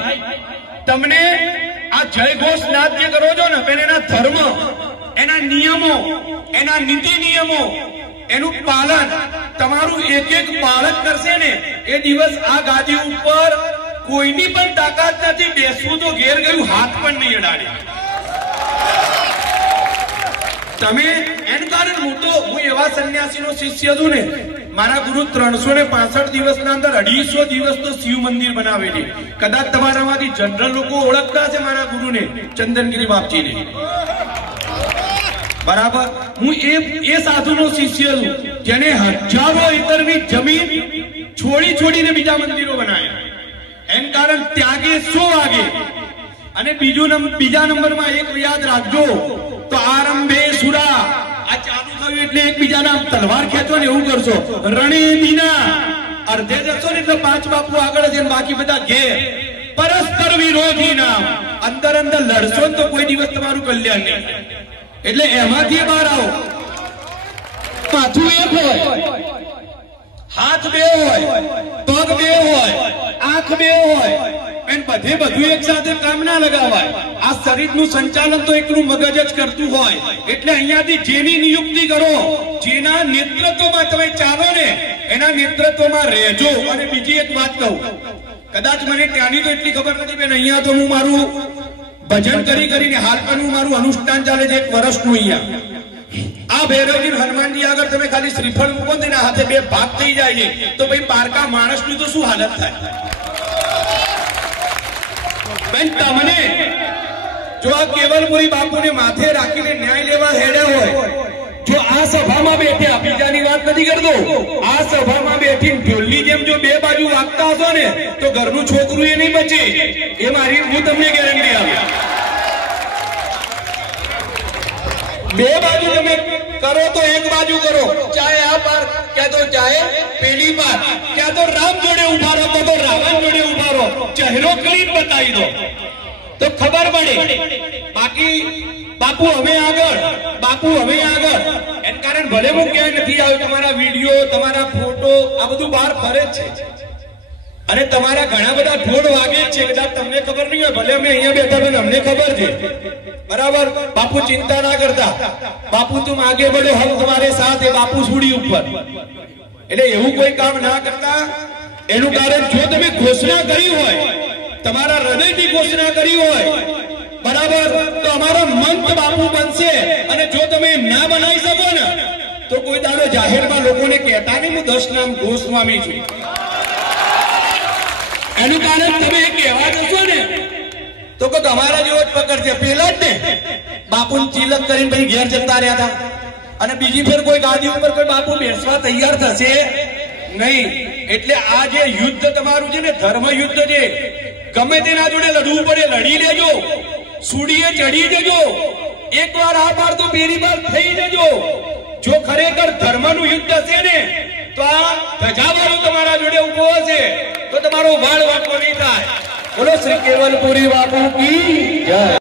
ભાઈ તમને આ જય ઘોષ નાદ જે કરો છો ને એના ધર્મ, એના નિયમો, એના નીતિ નિયમો, એનું પાલન તમારું એક એક બાળક કરશે ને એ દિવસ આ ગાદી ઉપર કોઈની પણ તાકાત નથી. બેસવું તો ઘેર ગયું, હાથ પણ નહીં અડાડે. તમે એન કારણ હું એવા સંન્યાસીનો શિષ્ય છું ને, મારા ગુરુ 365 દિવસના અંદર 250 દિવસ તો શિવ મંદિર બનાવેલી. કદાચ તમારામાંથી જનરલ લોકો ઓળખતા છે મારા ગુરુને, ચંદનગીરી બાપજીને. બરાબર, હું એ સાધુનો શિષ્ય છું જેને હજારો એકરની જમીન છોડીને બીજા મંદિરો બનાવ્યા. એન કારણ ત્યાગે 100 વાગે. અને બીજા નંબરમાં એક યાદ રાખજો, તો આરંભે સુરા, આ ચાલુ થયું એટલે એકબીજાના તલવાર ખેંચો ને એવું કરશો. રણે બીના અર્ધે જશો ને એટલે 5 બાપુ આગળ છે, બાકી બધા ઘેર. પરસ્પર વિરોધી નામ, અંદર લડશો ને તો કોઈ દિવસ તમારું કલ્યાણ નહીં. એટલે એમાંથી બહાર આવો. માથું એક હોય, હાથ 2 હોય, પગ 2 હોય, આંખ 2 હોય, બધું એક સાથે કામ ના લગાવાય. આ શરીરનું સંચાલન તો એકલું મગજ જ કરતું હોય. એટલે અહીંયાથી જેની નિયુક્તિ કરો, જેના નેતૃત્વમાં તમે ચાલો ને એના નેતૃત્વમાં રહેજો. અને બીજી એક વાત કહું, કદાચ મને ત્યાંની તો એટલી ખબર નથી બેન, અહીંયા તો હું મારું ભજન કરીને હાલ પણ મારું અનુષ્ઠાન ચાલે છે 1 વર્ષનું. અહીંયા આ ભૈરવજી હનુમાનજી આગળ તમે ખાલી શ્રીફળ મૂકો ને હાથે 2 ભાગ થઈ જાય તો ભાઈ પારકા માણસની તો શું હાલત થાય. તમને જો આ કેવલપુરી બાપુને માથે રાખીને ન્યાય લેવા હેડ્યા હોય, જો આ સભામાં બેઠ્યા, બીજાની વાત નથી કરતો, આ સભામાં બેઠી ઢોલની જેમ જો 2 બાજુ વાગતા હશો ને તો ઘરનું છોકરું એ નહીં બચે. એ હું તમને ગેરંટી આપું. 2 બાજુ તમે કરો તો એક બાજુ કરો, ચાહે આ પાર ક્યાં તો ચાહે પેલી પાર, ક્યાં તો રામ જોડે ઉભા રહો તો રાવણ જોડે ઉભા રહો, ચહેરો કરીને બતાવી દો તો ખબર પડે. બાકી બાપુ હવે આગળ, બાપુ હવે આગળ. એન કારણ ભલે હું ક્યાંય નથી આવ્યો, તમારા વિડીયો, તમારા ફોટો આ બધું બહાર ફરે જ છે. અને તમારા ઘણા બધા ઢોળ વાગે જ છે, કદાચ તમને ખબર નહીં હોય. ભલે અમે અહીંયા બેઠા હોય અમને ખબર છે. બરાબર, બાપુ ચિંતા ના કરતા, બાપુ તુમ આગે બઢો હમ તમારે સાથ, એ બાપુ સુડી ઉપર. એટલે એવું કોઈ કામ ના કરતા. એનું કારણ જો તમે ઘોષણા કરી હોય, તમારા હૃદયથી ઘોષણા કરી હોય, બરાબર, તો અમારો મંત બાપુ બનશે. અને જો તમે ના બનાવી શકો ને તો કોઈ દાડો જાહેરમાં લોકોને કહેતા નહીં હું 10 નામ ગોસ્વામી છું. એનું કારણ તમે કહેવા જશો ને તો તમારા જેવો જ પકડશે. પેલા જ ને બાપુ ચિલક કરીને પછી ઘેર જતા રહ્યા હતા. અને બીજી ફેર કોઈ ગાદી ઉપર કોઈ બાપુ બેસવા તૈયાર થશે નહીં. એટલે આ જે યુદ્ધ તમારું છે ને, ધર્મ યુદ્ધ છે, ગમે તેના જોડે લડવું પડે લડી લેજો, સુડીએ ચડી જજો. એકવાર આ પાર તો પેલી વાર થઈ જજો. જો ખરેખર ધર્મનું યુદ્ધ હશે ને તો આ ધજાવાળો તમારા જોડે ઉભો હશે તો તમારો વાળ વાટવો નહીં થાય. બોલો શ્રી કેવલપુરી બાપુ કી જય.